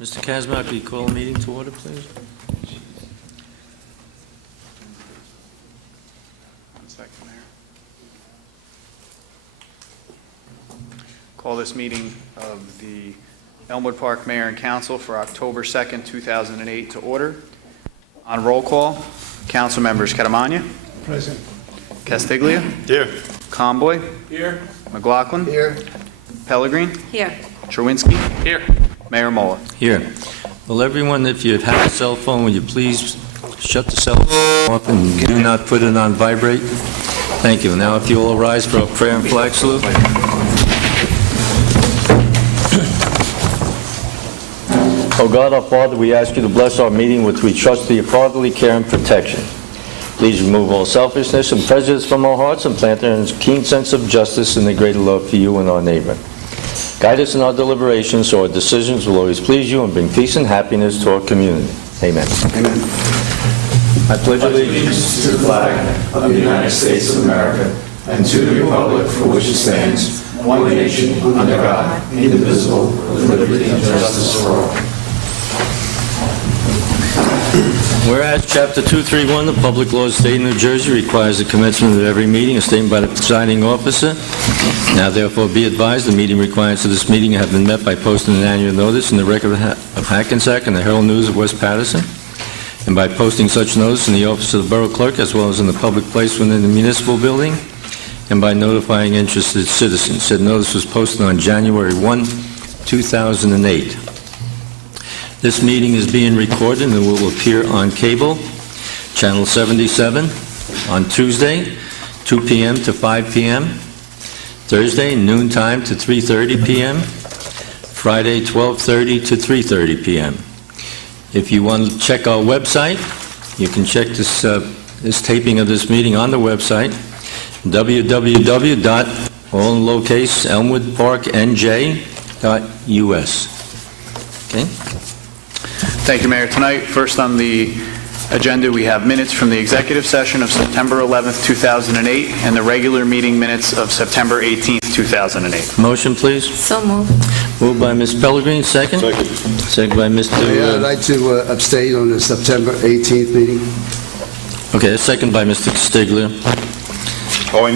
Mr. Kazmark, will you call a meeting to order, please? One second, Mayor. Call this meeting of the Elmwood Park Mayor and Council for October 2nd, 2008 to order. On roll call, Council members Catamagna. Present. Castiglia. Here. Comboy. Here. McLaughlin. Here. Pellegrin. Here. Cherwinski. Here. Mayor Mola. Here. Well, everyone, if you have a cell phone, will you please shut the cell phone off and do not put it on vibrate? Thank you. Now, if you will rise for a prayer and flag salute. Oh God, our Father, we ask you to bless our meeting, which we trust to your fatherly care and protection. Please remove all selfishness and prejudice from our hearts and plant in us a keen sense of justice and a greater love for you and our neighbor. Guide us in our deliberations so our decisions will always please you and bring peace and happiness to our community. Amen. Amen. I pledge allegiance to the flag of the United States of America and to the republic for which it stands, one nation, under God, indivisible, with liberty and justice for all. Whereas Chapter 231 of the Public Laws of the State of New Jersey requires the commencement of every meeting a statement by the presiding officer. Now therefore be advised, the meeting requirements of this meeting have been met by posting an annual notice in the Record of Hackensack and the Herald News of West Patterson, and by posting such notice in the office of the Borough Clerk as well as in the public place within the municipal building, and by notifying interested citizens. Said notice was posted on January 1, 2008. This meeting is being recorded and will appear on cable, Channel 77, on Tuesday, 2 p.m. to 5 p.m., Thursday, noon time to 3:30 p.m., Friday, 12:30 to 3:30 p.m. If you want to check our website, you can check this taping of this meeting on the website, www.elmwoodparknj.us. Okay? Thank you, Mayor. Tonight, first on the agenda, we have minutes from the executive session of September 11th, 2008, and the regular meeting minutes of September 18th, 2008. Motion, please. So moved. Moved by Ms. Pellegrin, second. Second by Mr. I'd like to abstain on the September 18th meeting. Okay, second by Mr. Stigler. Oh, I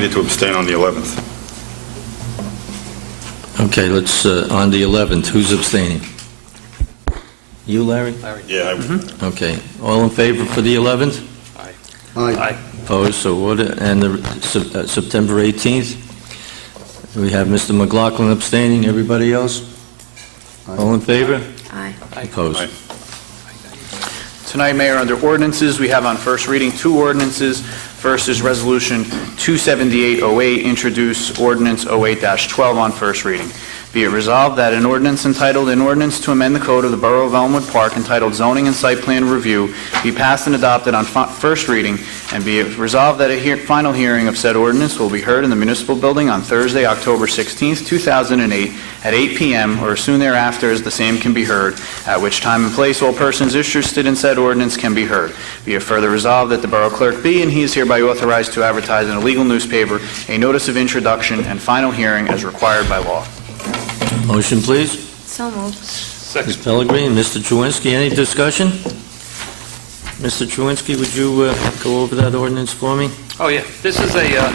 need to abstain on the 11th. Okay, let's, on the 11th, who's abstaining? You, Larry? Yeah, Okay, all in favor for the 11th? Aye. Opposed, so ordered. And the September 18th, we have Mr. McLaughlin abstaining. Everybody else? All in favor? Aye. Opposed. Aye. Tonight, Mayor, under ordinances, we have on first reading two ordinances. First is Resolution 27808, introduce Ordinance 08-12 on first reading. Be it resolved that an ordinance entitled, An Ordinance to Amend the Code of the Borough of Elmwood Park entitled Zoning and Site Plan Review be passed and adopted on first reading, and be it resolved that a final hearing of said ordinance will be heard in the municipal building on Thursday, October 16th, 2008 at 8 p.m. or soon thereafter as the same can be heard, at which time and place all persons interested in said ordinance can be heard. Be it further resolved that the Borough Clerk be and he is hereby authorized to advertise in a legal newspaper a notice of introduction and final hearing as required by law. Motion, please. So moved. Ms. Pellegrin, Mr. Chewinski, any discussion? Mr. Chewinski, would you go over that ordinance for me? Oh, yeah. This is a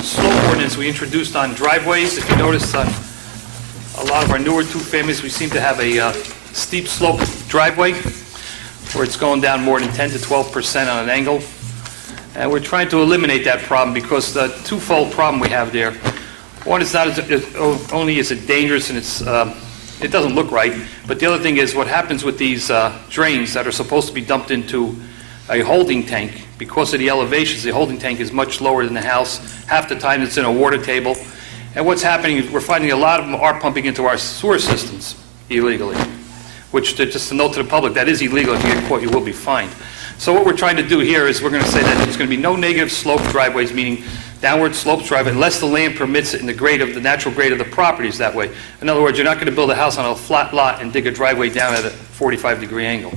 slope ordinance we introduced on driveways. If you notice on a lot of our newer two-families, we seem to have a steep slope driveway where it's going down more than 10 to 12% on an angle. And we're trying to eliminate that problem because the twofold problem we have there. One, it's not only is it dangerous and it doesn't look right, but the other thing is what happens with these drains that are supposed to be dumped into a holding tank. Because of the elevations, the holding tank is much lower than the house. Half the time it's in a water table. And what's happening is we're finding a lot of them are pumping into our sewer systems illegally, which, just a note to the public, that is illegal. If you get caught, you will be fined. So what we're trying to do here is we're going to say that there's going to be no negative slope driveways, meaning downward slope driveway, unless the land permits it in the grade of the natural grade of the properties that way. In other words, you're not going to build a house on a flat lot and dig a driveway down at a 45-degree angle.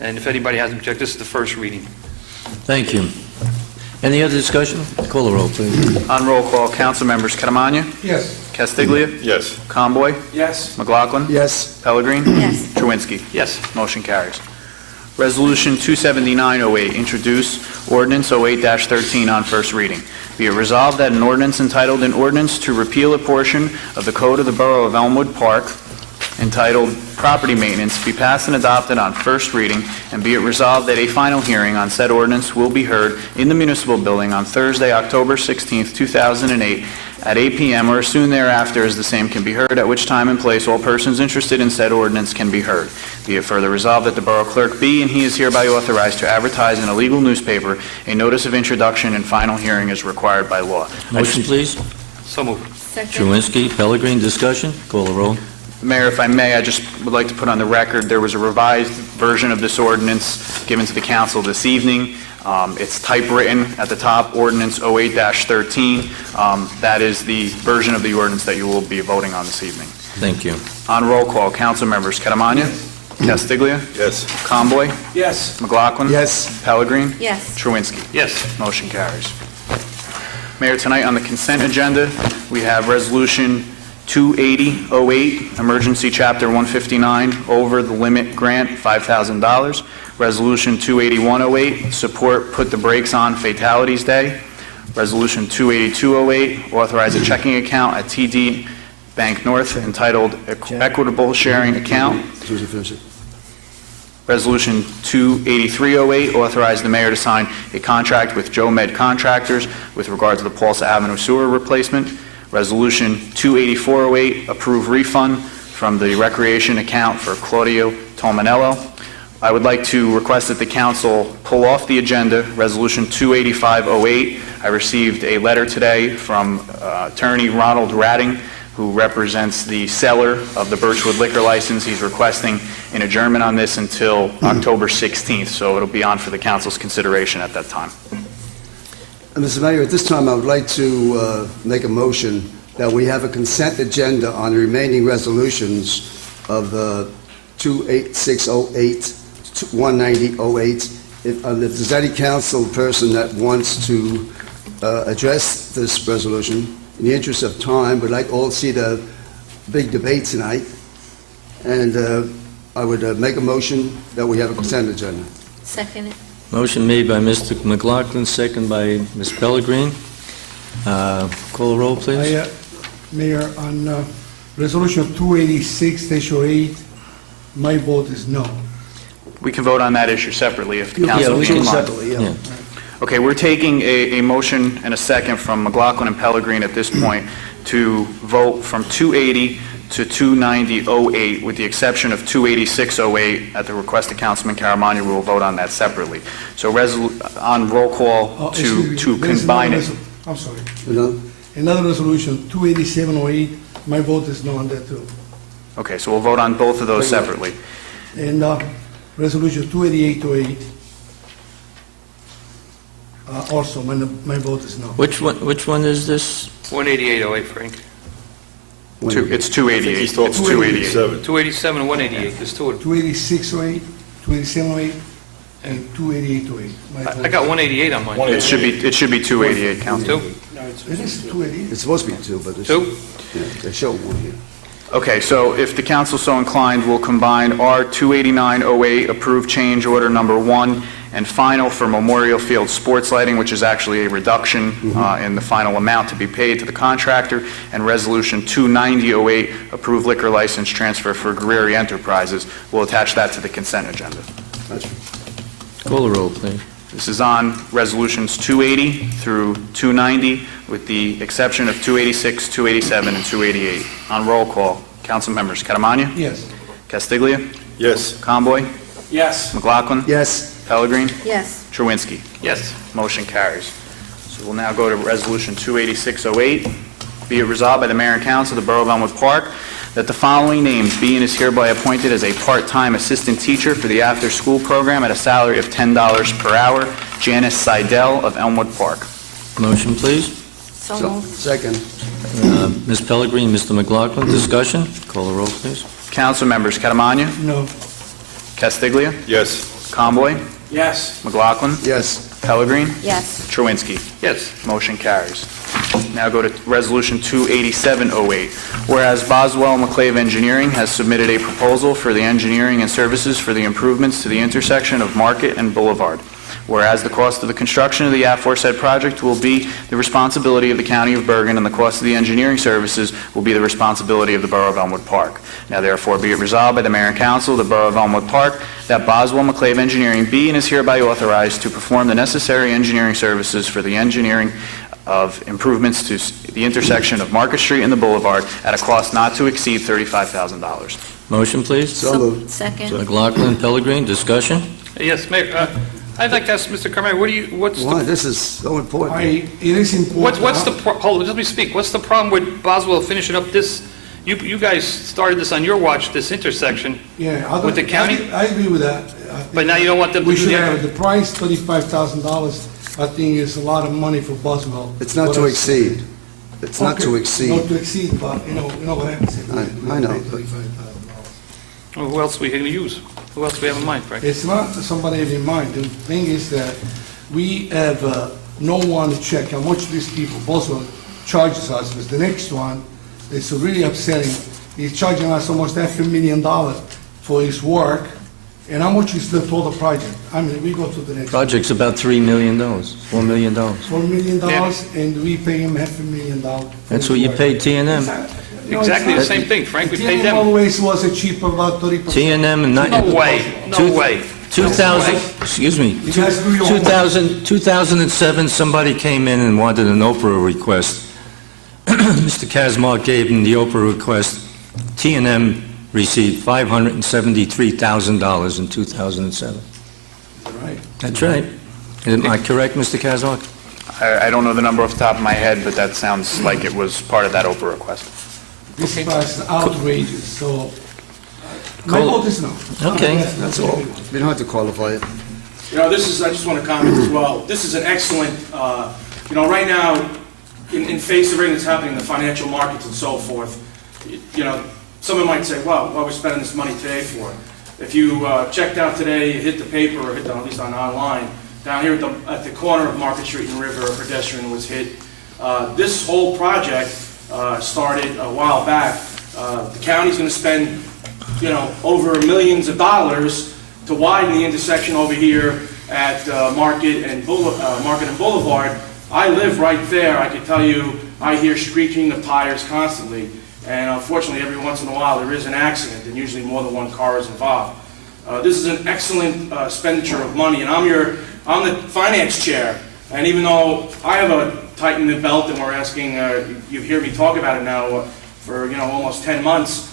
And if anybody hasn't checked, this is the first reading. Thank you. Any other discussion? Call the roll, please. On roll call, council members Catamania, Yes. Castiglia, Yes. Conboy, Yes. McLaughlin, Yes. Pellegrin, Yes. Truinski. Yes. Motion carries. Resolution 27908, introduce ordinance 08-13 on first reading. Be it resolved that an ordinance entitled an ordinance to repeal a portion of the Code of the Borough of Elmwood Park entitled Property Maintenance be passed and adopted on first reading, and be it resolved that a final hearing on said ordinance will be heard in the municipal building on Thursday, October 16th, 2008, at 8 p.m. or as soon thereafter as the same can be heard, at which time and place all persons interested in said ordinance can be heard. Be it further resolved that the Borough Clerk be and he is hereby authorized to advertise in a legal newspaper a notice of introduction and final hearing as required by law. Motion, please. So moved. Second. Truinski, Pellegrin, discussion? Call the roll. Mayor, if I may, I just would like to put on the record, there was a revised version of this ordinance given to the council this evening. It's typewritten at the top, ordinance 08-13. That is the version of the ordinance that you will be voting on this evening. Thank you. On roll call, council members Catamania, Castiglia, Yes. Conboy, Yes. McLaughlin. Yes. Pellegrin. Yes. Truinski. Yes. Motion carries. Mayor, tonight on the consent agenda, we have Resolution 28008, Emergency Chapter 159, Over the Limit Grant, $5,000. Resolution 28108, Support Put the Brakes on Fatalities Day. Resolution 28208, Authorize a checking account at TD Bank North entitled Equitable Sharing Account. Susan, finish it. Resolution 28308, authorize the mayor to sign a contract with Joe Med Contractors with regard to the Paulsa Avenue sewer replacement. Resolution 28408, approve refund from the recreation account for Claudio Tomanello. I would like to request that the council pull off the agenda Resolution 28508. I received a letter today from attorney Ronald Ratting, who represents the seller of the Birchwood liquor license. He's requesting an adjournment on this until October 16th, so it'll be on for the council's consideration at that time. Mr. Mayor, at this time, I would like to make a motion that we have a consent agenda on the remaining resolutions of 28608, 19008. If there's any council person that wants to address this resolution, in the interest of time, would like all to see the big debate tonight, and I would make a motion that we have a consent agenda. Second it. Motion made by Mr. McLaughlin, second by Ms. Pellegrin. Call the roll, please. Mayor, on Resolution 286-08, my vote is no. We can vote on that issue separately if the Yeah, council we would can inclined. separately, yeah. Yeah. Okay, we're taking a motion and a second from McLaughlin and Pellegrin at this point to vote from 280 to 29008, with the exception of 28608. At the request of Councilman Caramagna, we will vote on that separately. So on roll call to combine it. I'm sorry. You know? Another resolution, 28708, my vote is no on that too. Okay, so we'll vote on both of those separately. And Resolution 28808, also, my vote is no. Which one is this? 18808, Frank. It's 288. He's talking It's 288. 287 and 188, there's two of them. 28608, 28708, and 28808. My vote I got 188 on mine. It should be 288, Council. Two? It is 288. It's supposed to be two, but it's... Two? Yeah, they show one here. Okay, so if the council so inclined, we'll combine R 28908, approved change order number 1, and final for Memorial Field sports lighting, which is actually a reduction in the final amount to be paid to the contractor, and Resolution 29008, approved liquor license transfer for Guerrieri Enterprises. We'll attach that to the consent agenda. That's Call the roll, please. This is on Resolutions 280 through 290, with the exception of 286, 287, and 288. On roll call, council members Catamania, Yes. Castiglia, Yes. Conboy, Yes. McLaughlin, Yes. Pellegrin, Yes. Truinski. Yes. Motion carries. So we'll now go to Resolution 28608. Be it resolved by the Mayor and Council of the Borough of Elmwood Park that the following names be and is hereby appointed as a part-time assistant teacher for the after-school program at a salary of $10 per hour. Janice Seidel of Elmwood Park. Motion, please. So moved. Second. Ms. Pellegrin, Mr. McLaughlin, discussion? Call the roll, please. Council members Catamania, No. Castiglia, Yes. Conboy, Yes. McLaughlin, Yes. Pellegrin, Yes. Truinski. Yes. Motion carries. Now go to Resolution 28708. Whereas Boswell McClave Engineering has submitted a proposal for the engineering and services for the improvements to the intersection of Market and Boulevard. Whereas the cost of the construction of the aforesaid project will be the responsibility of the County of Bergen, and the cost of the engineering services will be the responsibility of the Borough of Elmwood Park. Now therefore be it resolved by the Mayor and Council of the Borough of Elmwood Park that Boswell McClave Engineering be and is hereby authorized to perform the necessary engineering services for the engineering of improvements to the intersection of Market Street and the Boulevard at a cost not to exceed $35,000. Motion, please. So moved. Second. McLaughlin, Pellegrin, discussion? Yes, Mayor, I'd like to ask Mr. Carmel, what's Why? the, This is so important. It is important. what's the, hold on, let me speak. What's the problem with Boswell finishing up this, you guys started this on your watch, this intersection, Yeah, I with the county? I agree with that. But now you don't want them to We do should the have other? the price, $35,000, I think is a lot of money for Boswell. It's not to exceed. It's not to Okay, Not exceed. to exceed, but you know what happens. I know, but- $35,000. Well, who else we can use? Who else we have in mind, Frank? It's not somebody have in mind. The thing is that we have no one to check how much these people, Boswell charges us, but the next one is really upsetting. He's charging us almost $500,000 for his work, and how much is the total project? I mean, we go to the next. Project's about $3 million, $4 million. $4 million, and we pay him $500,000. That's what you paid T&M. Exactly the same thing, Frank, we paid them. Always was a cheaper, about 30%. T&M and... No way, no way. 2000, excuse me, You guys do your homework. 2007, somebody came in and wanted an Oprah request. Mr. Kazmark gave him the Oprah request. T&M received $573,000 in 2007. Right. That's right. Am I correct, Mr. Kazmark? I don't know the number off the top of my head, but that sounds like it was part of that Oprah request. This price is outrageous, so my Cool. vote is no. Okay. That's all. We don't have to qualify it. You know, I just want to comment as well. This is an excellent, right now, in face of everything that's happening in the financial markets and so forth, someone might say, well, what are we spending this money today for? If you checked out today, you hit the paper, or at least on online, down here at the corner of Market Street and River, a pedestrian was hit. This whole project started a while back. The county's going to spend, over millions of dollars to widen the intersection over here at Market and Boulevard. I live right there. I can tell you, I hear screeching of tires constantly. And unfortunately, every once in a while, there is an accident, and usually more than one car is involved. This is an excellent expenditure of money, and I'm the finance chair. And even though I have a tighten the belt, and we're asking, you hear me talk about it now for almost 10 months,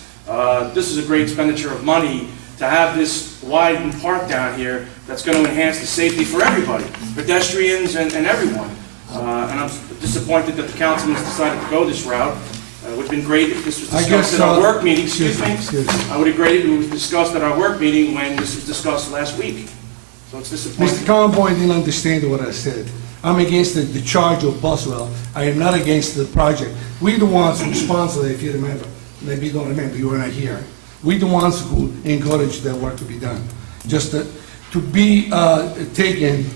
this is a great expenditure of money to have this widened park down here that's going to enhance the safety for everybody, pedestrians and everyone. And I'm disappointed that the councilman has decided to go this route. It would have been great if this was discussed at our work meeting. Excuse me. I would have great if it was discussed at our work meeting when this was discussed last week. So it's disappointing. Mr. Conboy didn't understand what I said. I'm against the charge of Boswell. I am not against the project. We're the ones who sponsor it, if you remember. Maybe you don't remember, you were not here. We're the ones who encourage that work to be done. Just to be taken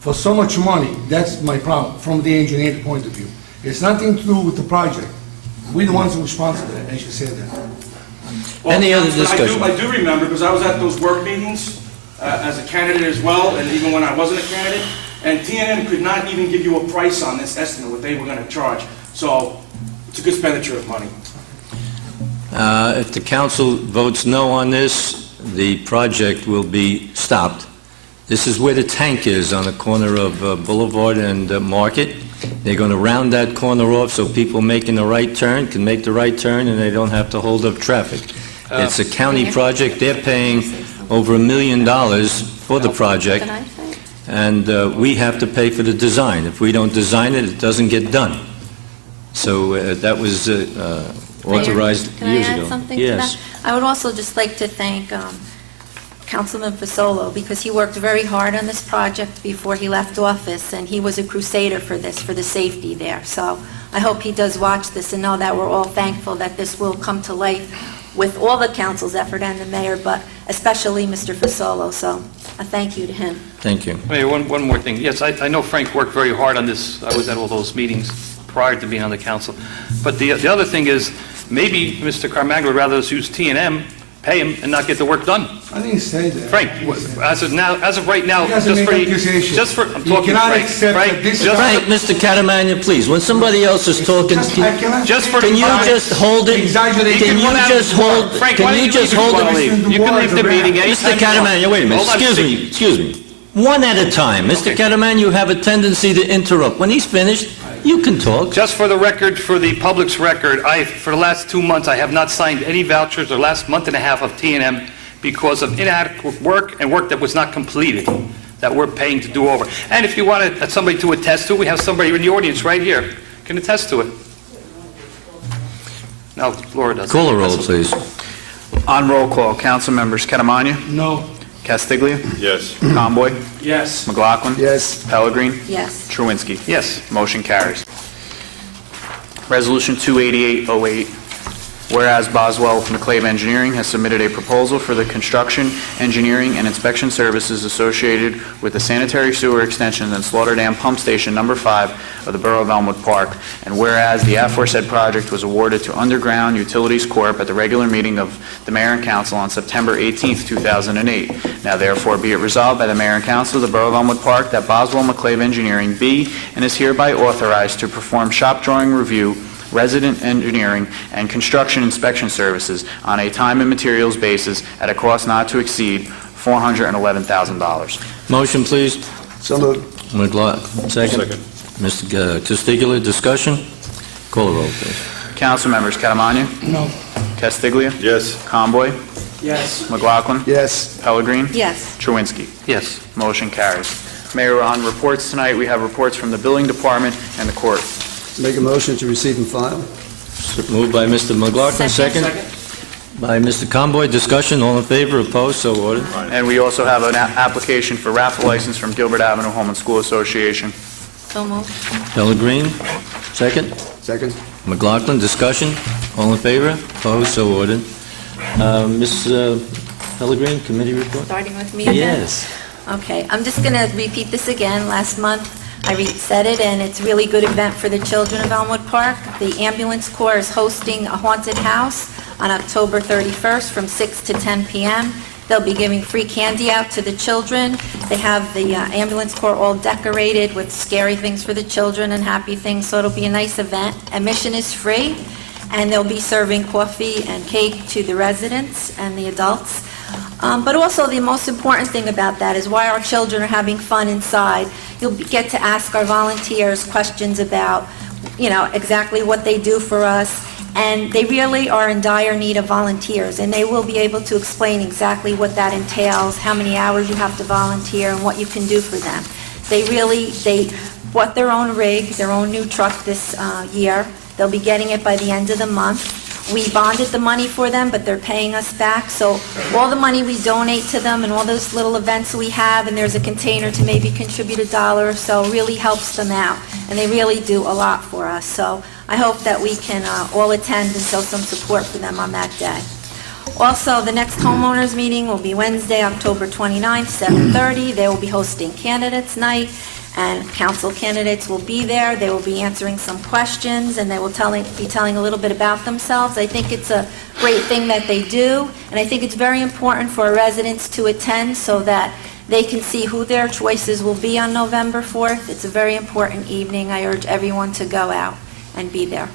for so much money, that's my problem, from the engineering point of view. It's nothing to do with the project. We're the ones who sponsor it, as you said that. Well, Any other Councilman, discussion? I do remember, because I was at those work meetings as a candidate as well, and even when I wasn't a candidate, and T&M could not even give you a price on this estimate, what they were going to charge. So it's a good expenditure of money. If the council votes no on this, the project will be stopped. This is where the tank is, on the corner of Boulevard and Market. They're going to round that corner off so people making the right turn can make the right turn and they don't have to hold up traffic. It's a county project. They're paying over $1 million for the project, Can I say? and we have to pay for the design. If we don't design it, it doesn't get done. So that was authorized Mayor, years Can I ago. add something to Yes. that? I would also just like to thank Councilman Fasolo, because he worked very hard on this project before he left office, and he was a crusader for this, for the safety there. So I hope he does watch this and know that we're all thankful that this will come to life with all the council's effort and the mayor, but especially Mr. Fasolo, so a thank you to him. Thank you. Mayor, one more thing. Yes, I know Frank worked very hard on this. I was at all those meetings prior to being on the council. But the other thing is, maybe Mr. Carmagna would rather us use T&M, pay him, and not get the work done. I didn't say that. Frank, as of right now, You guys are making accusations. I'm You talking cannot Frank. accept Frank, that this just Frank, Mr. Catamagna, please, when somebody else is talking, I cannot- Just for- can you just hold it? Exaggerate. Can you just hold, Frank, why can don't you just leave if hold wanna it? leave? You can leave the meeting anytime Mr. you want. Catamagna, wait a minute, Hold on, excuse me. One at a time. Mr. Okay. Catamagna, you have a tendency to interrupt. When he's finished, you can talk. Just for the record, for the public's record, for the last 2 months, I have not signed any vouchers, or last month and a half of T&M, because of inadequate work and work that was not completed, that we're paying to do over. And if you want somebody to attest to it, we have somebody in the audience right here can attest to it. No, Laura doesn't. Call a roll, please. On roll call, council members Catamagna, No. Castiglia, Yes. Conboy, Yes. McLaughlin, Yes. Pellegrin, Yes. Truinski. Yes. Motion carries. Resolution 28808, whereas Boswell McClave Engineering has submitted a proposal for the construction, engineering, and inspection services associated with the sanitary sewer extensions and Slaughter Dam Pump Station Number 5 of the Borough of Elmwood Park, and whereas the aforesaid project was awarded to Underground Utilities Corp. at the regular meeting of the Mayor and Council on September 18th, 2008. Now therefore be it resolved by the Mayor and Council of the Borough of Elmwood Park that Boswell McClave Engineering be and is hereby authorized to perform shop drawing review, resident engineering, and construction inspection services on a time and materials basis at a cost not to exceed $411,000. Motion, please. So moved. McLaughlin, second. Mr. Testiglia, discussion? Call a roll, please. Council members Catamagna, No. Castiglia, Yes. Conboy, Yes. McLaughlin, Yes. Pellegrin, Yes. Truinski. Yes. Motion carries. Mayor, on reports tonight, we have reports from the Building Department and the court. Make a motion to receive and file. Moved by Mr. McLaughlin, second. By Mr. Conboy, discussion, all in favor, opposed, so ordered. And we also have an application for raffle license from Gilbert Avenue Home and School Association. So moved. Pellegrin, second. Second. McLaughlin, discussion, all in favor, opposed, so ordered. Ms. Pellegrin, committee report? Starting with me again? Yes. Okay, I'm just going to repeat this again. Last month, I said it, and it's a really good event for the children of Elmwood Park. The Ambulance Corps is hosting a haunted house on October 31st from 6 to 10 p.m. They'll be giving free candy out to the children. They have the Ambulance Corps all decorated with scary things for the children and happy things, so it'll be a nice event. Admission is free, and they'll be serving coffee and cake to the residents and the adults. But also, the most important thing about that is while our children are having fun inside, you'll get to ask our volunteers questions about, exactly what they do for us. And they really are in dire need of volunteers, and they will be able to explain exactly what that entails, how many hours you have to volunteer, and what you can do for them. They bought their own rig, their own new truck this year. They'll be getting it by the end of the month. We bonded the money for them, but they're paying us back. So all the money we donate to them and all those little events we have, and there's a container to maybe contribute $1 or so, really helps them out. And they really do a lot for us. So I hope that we can all attend and show some support for them on that day. Also, the next homeowners meeting will be Wednesday, October 29th, 7:30. They will be hosting candidates night, and council candidates will be there. They will be answering some questions, and they will be telling a little bit about themselves. I think it's a great thing that they do, and I think it's very important for our residents to attend so that they can see who their choices will be on November 4th. It's a very important evening. I urge everyone to go out and be there.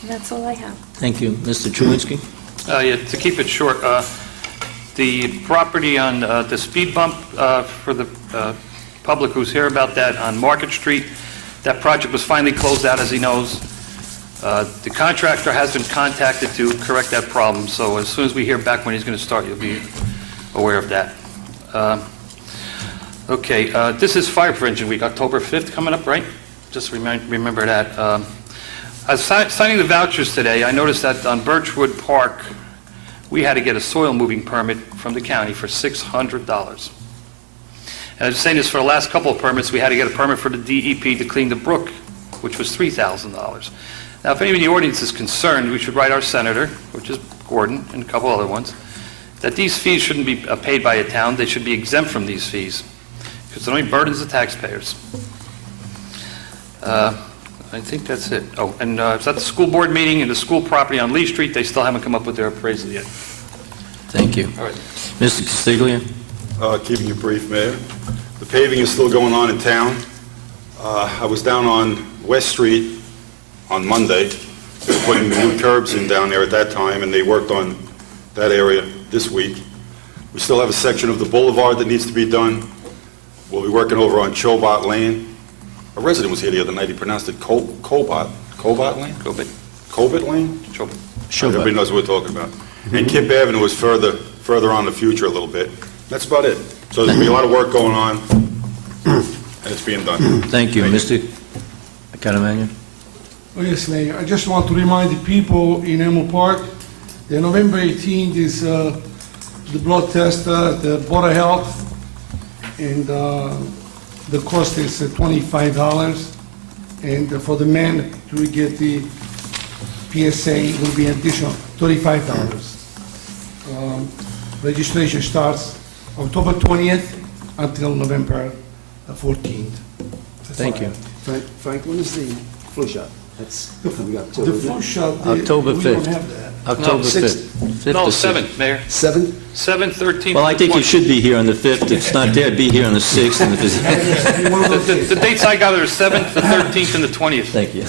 And that's all I have. Thank you. Mr. Truinski? Yeah, to keep it short, the property on the speed bump for the public who's here about that on Market Street, that project was finally closed out, as he knows. The contractor has been contacted to correct that problem, so as soon as we hear back when he's going to start, you'll be aware of that. Okay, this is Fire Prevention Week, October 5th coming up, right? Just remember that. I was signing the vouchers today. I noticed that on Birchwood Park, we had to get a soil moving permit from the county for $600. And I was saying this for the last couple of permits, we had to get a permit for the DEP to clean the brook, which was $3,000. Now, if anybody in the audience is concerned, we should write our senator, which is Gordon, and a couple other ones, that these fees shouldn't be paid by a town. They should be exempt from these fees, because it only burdens the taxpayers. I think that's it. Oh, and it's at the school board meeting, and the school property on Lee Street, they still haven't come up with their appraisal yet. Thank you. All right. Mr. Castiglia? Keeping it brief, Mayor. The paving is still going on in town. I was down on West Street on Monday. They were putting new curbs in down there at that time, and they worked on that area this week. We still have a section of the boulevard that needs to be done. We'll be working over on Chobot Lane. A resident was here the other night. He pronounced it Cobot Lane? Cobot Lane? Everybody knows what we're talking about. And Kip Avenue was further on in the future a little bit. That's about it. So there's going to be a lot of work going on, and it's being done. Thank you. Mr. Caramagna? Oh, yes, Mayor. I just want to remind the people in Elmwood Park that November 18th is the blood test at the Board of Health, and the cost is $25. And for the men to get the PSA, it will be an additional $35. Registration starts October 20th until November 14th. Thank you. Frank, when is the flu shot? That's coming up too. The flu shot, October we don't 5th. have that. October Sixth. 5th. No, 5th to 7th, Mayor. 7th? 7th, 13th. Well, I think you 20th. should be here on the 5th. If it's not there, be here on the 6th. And if it's... One of those days. The dates I got are the 7th, the 13th, and the 20th. Thank you.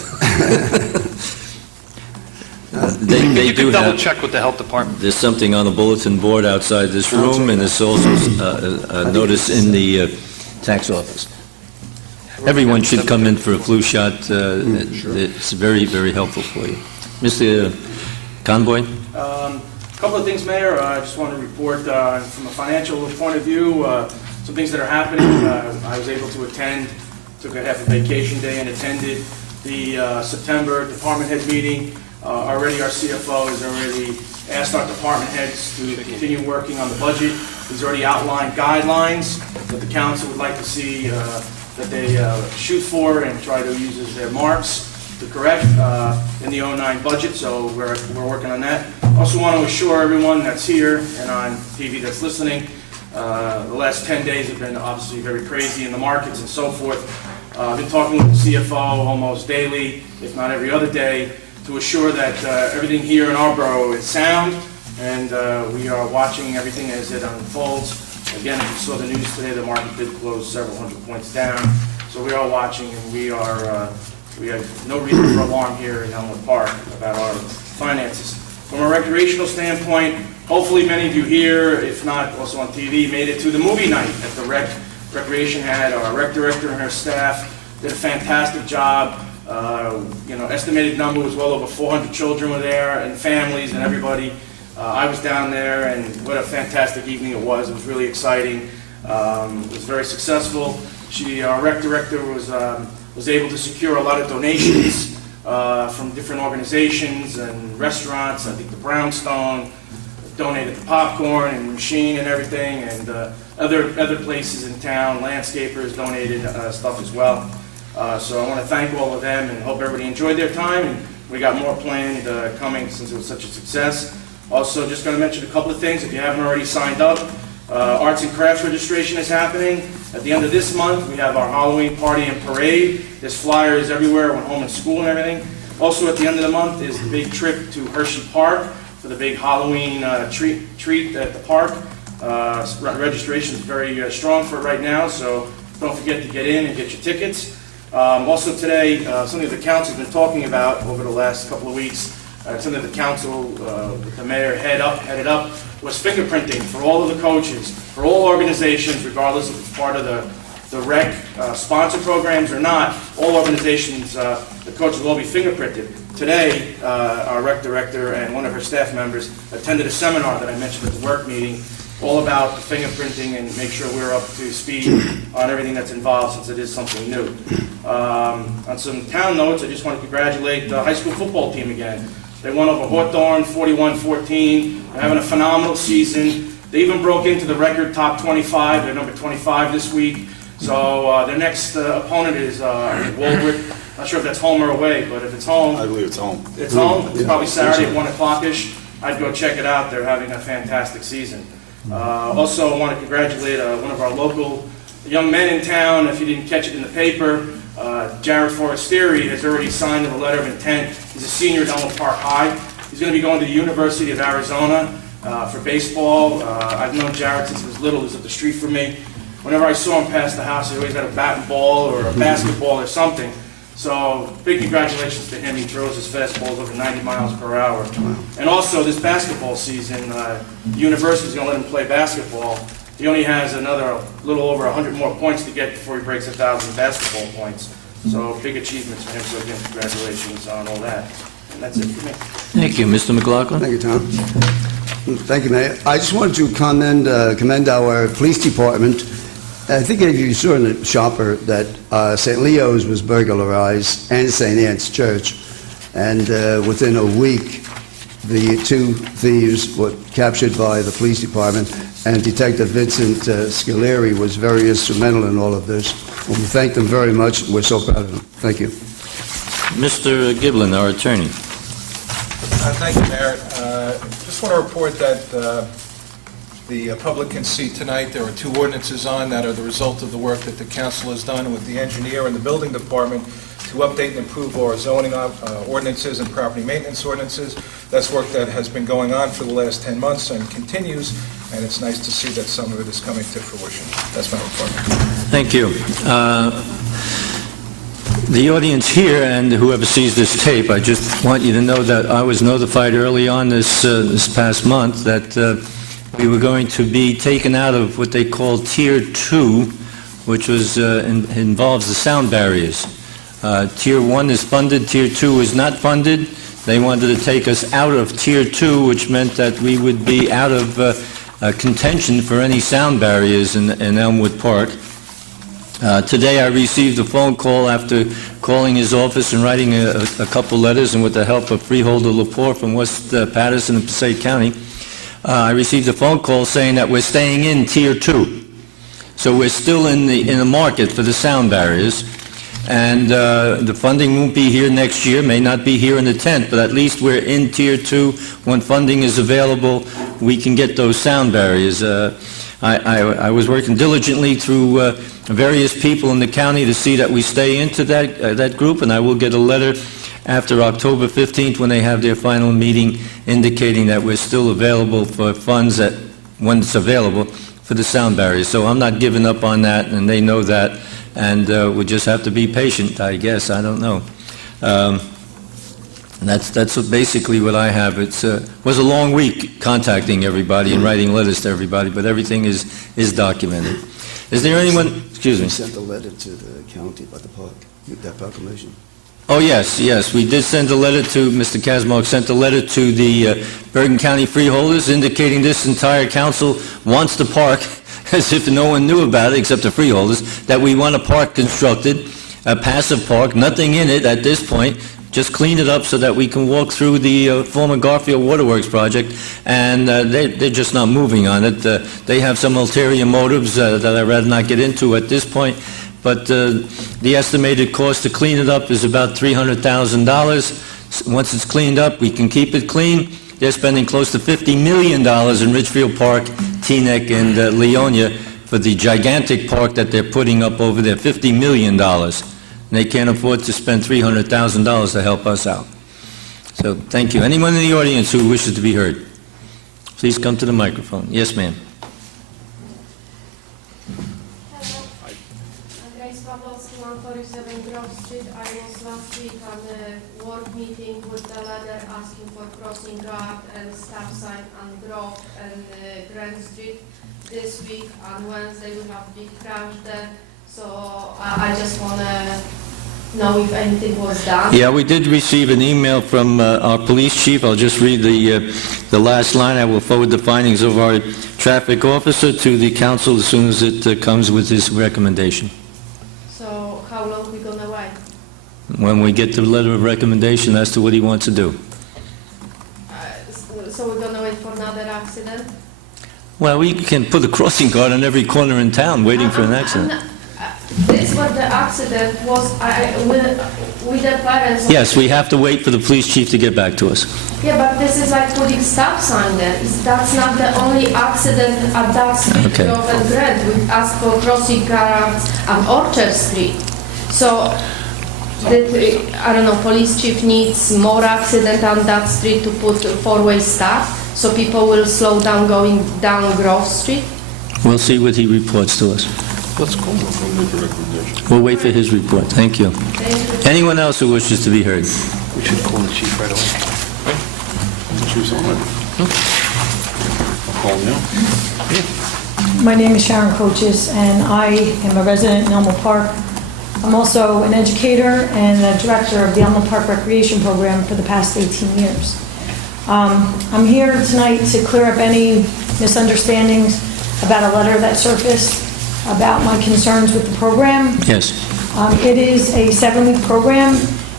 They You do can double have, check with the health department. there's something on the bulletin board outside this room, and there's also a notice in the tax office. Everyone should come in for a flu shot. It's very, very helpful for you. Mr. Conboy? A couple of things, Mayor. I just want to report from a financial point of view, some things that are happening. I was able to attend, took a half a vacation day and attended the September department head meeting. Already our CFO has already asked our department heads to continue working on the budget. He's already outlined guidelines that the council would like to see that they shoot for and try to use as their marks to correct in the 09 budget, so we're working on that. Also want to assure everyone that's here and on TV that's listening, the last 10 days have been obviously very crazy in the markets and so forth. I've been talking with the CFO almost daily, if not every other day, to assure that everything here in our borough is sound, and we are watching everything as it unfolds. Again, if you saw the news today, the market did close several hundred points down, so we are watching, and we have no reason for alarm here in Elmwood Park about our finances. From a recreational standpoint, hopefully many of you here, if not also on TV, made it to the movie night at the Recreation had. Our rec director and her staff did a fantastic job. Estimated number was well over 400 children were there, and families and everybody. I was down there, and what a fantastic evening it was. It was really exciting. It was very successful. Our rec director was able to secure a lot of donations from different organizations and restaurants. I think the Brownstone donated the popcorn and machine and everything, and other places in town, landscapers donated stuff as well. So I want to thank all of them and hope everybody enjoyed their time, and we got more planned coming since it was such a success. Also, just going to mention a couple of things. If you haven't already signed up, arts and crafts registration is happening. At the end of this month, we have our Halloween party and parade. There's flyers everywhere, went home and school and everything. Also, at the end of the month is the big trip to Hershey Park for the big Halloween treat at the park. Registration is very strong for it right now, so don't forget to get in and get your tickets. Also today, something that the council's been talking about over the last couple of weeks, something that the council, the mayor headed up, was fingerprinting for all of the coaches, for all organizations, regardless if it's part of the rec sponsor programs or not. All organizations, the coaches will all be fingerprinted. Today, our rec director and one of her staff members attended a seminar that I mentioned at the work meeting, all about the fingerprinting and make sure we're up to speed on everything that's involved, since it is something new. On some town notes, I just want to congratulate the high school football team again. They won over Hawthorne 41-14. They're having a phenomenal season. They even broke into the record top 25. They're number 25 this week. So their next opponent is Walworth. Not sure if that's home or away, but if it's home, I believe it's home. it's home. It's probably Saturday at 1 o'clock-ish. I'd go check it out. They're having a fantastic season. Also, I want to congratulate one of our local young men in town. If you didn't catch it in the paper, Jared Forestieri has already signed a letter of intent. He's a senior at Elmwood Park High. He's going to be going to the University of Arizona for baseball. I've known Jared since he was little. He was up the street from me. Whenever I saw him pass the house, he always had a bat and ball or a basketball or something. So big congratulations to him. He throws his fastballs over 90 miles per hour. And also this basketball season, the university's going to let him play basketball. He only has another little over 100 more points to get before he breaks 1,000 basketball points. So big achievements for him. So again, congratulations on all that. And that's it for me. Thank you. Mr. McLaughlin? Thank you, Tom. Thank you, Mayor. I just wanted to commend our police department. I think if you saw in the shopper that St. Leo's was burglarized and St. Anne's Church, and within a week, the two thieves were captured by the police department, and Detective Vincent Scaleri was very instrumental in all of this. We thank them very much. We're so proud of them. Thank you. Mr. Giblin, our attorney. Thank you, Mayor. Just want to report that the public can see tonight there are two ordinances on that are the result of the work that the council has done with the engineer and the building department to update and improve our zoning ordinances and property maintenance ordinances. That's work that has been going on for the last 10 months and continues, and it's nice to see that some of it is coming to fruition. That's my report. Thank you. The audience here and whoever sees this tape, I just want you to know that I was notified early on this past month that we were going to be taken out of what they call Tier 2, which was involves the sound barriers. Tier 1 is funded, Tier 2 is not funded. They wanted to take us out of Tier 2, which meant that we would be out of contention for any sound barriers in Elmwood Park. Today I received a phone call after calling his office and writing a couple letters, and with the help of Freeholder Lepore from West Patterson and Passaic County, I received a phone call saying that we're staying in Tier 2. So we're still in the market for the sound barriers, and the funding won't be here next year, may not be here in the 10th, but at least we're in Tier 2. When funding is available, we can get those sound barriers. I was working diligently through various people in the county to see that we stay into that group, and I will get a letter after October 15th when they have their final meeting indicating that we're still available for funds when it's available for the sound barriers. So I'm not giving up on that, and they know that, and we just have to be patient, I guess. I don't know. That's basically what I have. It was a long week contacting everybody and writing letters to everybody, but everything is documented. Is there anyone, excuse me? We sent a letter to the county about the park, that proclamation. Oh, yes, we did send a letter to, Mr. Kazmark sent a letter to the Bergen County freeholders indicating this entire council wants the park, as if no one knew about it except the freeholders, that we want a park constructed, a passive park, nothing in it at this point, just clean it up so that we can walk through the former Garfield Waterworks project, and they're just not moving on it. They have some ulterior motives that I'd rather not get into at this point, but the estimated cost to clean it up is about $300,000. Once it's cleaned up, we can keep it clean. They're spending close to $50 million in Richfield Park, Teaneck, and Leonia for the gigantic park that they're putting up over there, $50 million. And they can't afford to spend $300,000 to help us out. So, thank you. Anyone in the audience who wishes to be heard, please come to the microphone. Yes, ma'am. Grace Pavlovsky, 147 Grove Street. I was last week on a work meeting with the letter asking for crossing guard and stop sign on Grove and Grand Street. This week on Wednesday we have big crash there, so I just want to know if anything was done. Yeah, we did receive an email from our police chief. I'll just read the last line. I will forward the findings of our traffic officer to the council as soon as it comes with his recommendation. So how long we gonna wait? When we get the letter of recommendation as to what he wants to do. So we're gonna wait for another accident? Well, we can put a crossing guard on every corner in town waiting for an accident. This what the accident was, with the parents. Yes, we have to wait for the police chief to get back to us. Yeah, but this is like putting stop sign there. That's not the only accident at that street, Okay. Grove and Grant. We asked for crossing guards on Orchard Street. So, I don't know, police chief needs more accident on that street to put four-way stop, so people will slow down going down Grove Street? We'll see what he reports to us. Let's call him. We'll wait for his report. Thank you. Thank you. Anyone else who wishes to be heard? We should call the chief right away. Chief's on it. I'll call him now. My name is Sharon Coaches, and I am a resident in Elmwood Park. I'm also an educator and a director of the Elmwood Park Recreation Program for the past 18 years. I'm here tonight to clear up any misunderstandings about a letter that surfaced about my concerns with the program. Yes. It is a 7-week program,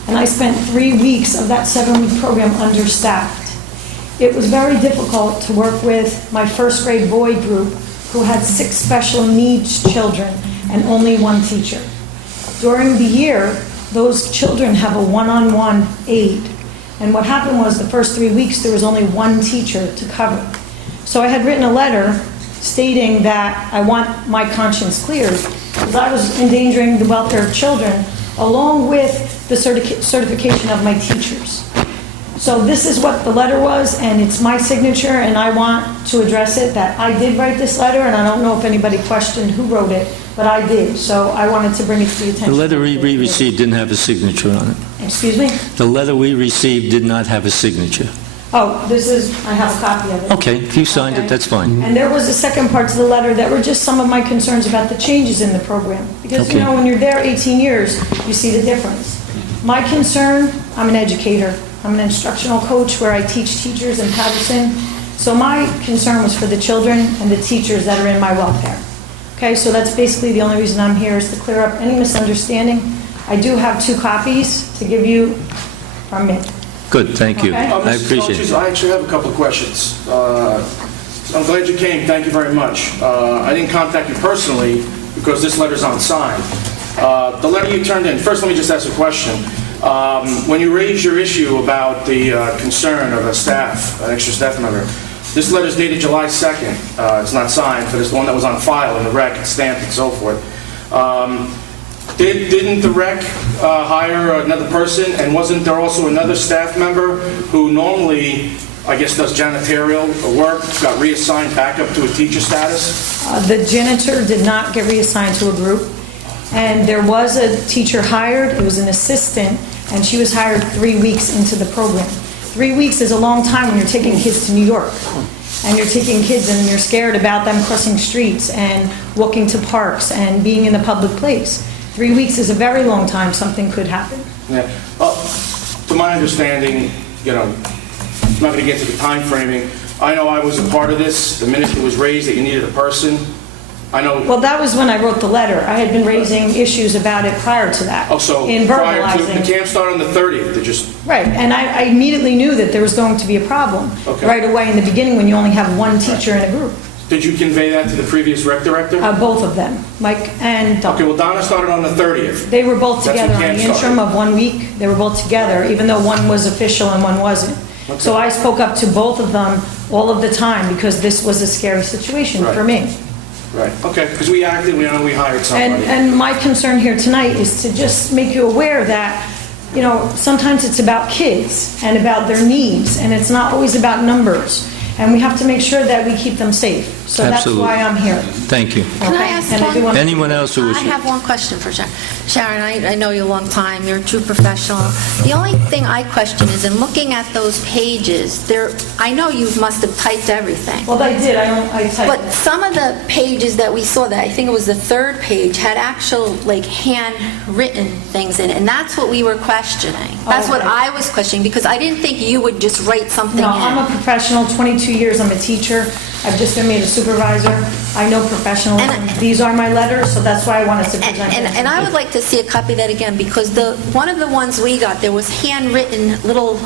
and I spent 3 weeks of that 7-week program understaffed. It was very difficult to work with my first grade boy group who had 6 special needs children and only 1 teacher. During the year, those children have a one-on-one aide. And what happened was the first 3 weeks, there was only 1 teacher to cover. So I had written a letter stating that I want my conscience cleared because I was endangering the welfare of children along with the certification of my teachers. So this is what the letter was, and it's my signature, and I want to address it, that I did write this letter, and I don't know if anybody questioned who wrote it, but I did, so I wanted to bring it to the attention. The letter we received didn't have a signature on it. Excuse me? The letter we received did not have a signature. Oh, this is, I have a copy of it. Okay, if you signed it, that's fine. And there was a second part to the letter that were just some of my concerns about the changes in the program. Because, you Okay. know, when you're there 18 years, you see the difference. My concern, I'm an educator. I'm an instructional coach where I teach teachers in Patterson. So my concern was for the children and the teachers that are in my welfare. Okay, so that's basically the only reason I'm here, is to clear up any misunderstanding. I do have 2 copies to give you from me. Good, thank you. Okay. I Mrs. appreciate Coaches, it. I actually have a couple of questions. I'm glad you came, thank you very much. I didn't contact you personally because this letter's unsigned. The letter you turned in, first let me just ask a question. When you raised your issue about the concern of a staff, an extra staff member, this letter's dated July 2nd. It's not signed, but it's the one that was on file in the rec, it's stamped and so forth. Didn't the rec hire another person, and wasn't there also another staff member who normally, I guess, does janitorial work, got reassigned back up to a teacher status? The janitor did not get reassigned to a group, and there was a teacher hired. It was an assistant, and she was hired 3 weeks into the program. 3 weeks is a long time when you're taking kids to New York, and you're taking kids and you're scared about them crossing streets and walking to parks and being in a public place. 3 weeks is a very long time. Something could happen. Yeah. Well, to my understanding, you know, I'm not going to get to the time framing. I know I was a part of this the minute it was raised that you needed a person. I know. Well, that was when I wrote the letter. I had been raising issues about it prior to that. Oh, so in prior to verbalizing. the camp start on the 30th, they just. Right, and I immediately knew that there was going to be a problem Okay. right away in the beginning when you only have 1 teacher in a group. Did you convey that to the previous rec director? Both of them, Mike and Don. Okay, well, Donna started on the 30th. They were both That's when together on camp the interim started. of 1 week. They were both together, even though one was official and one wasn't. So I spoke up to both of them all of the time because this was a scary situation for Right. me. Right, okay, because we acted, we know we hired somebody. And my concern here tonight is to just make you aware that, you know, sometimes it's about kids and about their needs, and it's not always about numbers. And we have to make sure that we keep them safe. So that's Absolutely. why I'm here. Thank you. Can I Okay? ask And I do one? want- Anyone else who I wishes? have one question for Sharon. Sharon, I know you a long time, you're a true professional. The only thing I question is in looking at those pages, I know you must have typed everything. Well, I did, I typed But it. some of the pages that we saw, that I think it was the 3rd page, had actual, like, handwritten things in it, and that's what we were questioning. That's what Okay. I was questioning, because I didn't think you would just write something in. No, I'm a professional, 22 years, I'm a teacher. I've just been made a supervisor. I know professionalism. And- These are my letters, so that's why I wanted to present them. And I would like to see a copy of that again, because one of the ones we got, there was handwritten little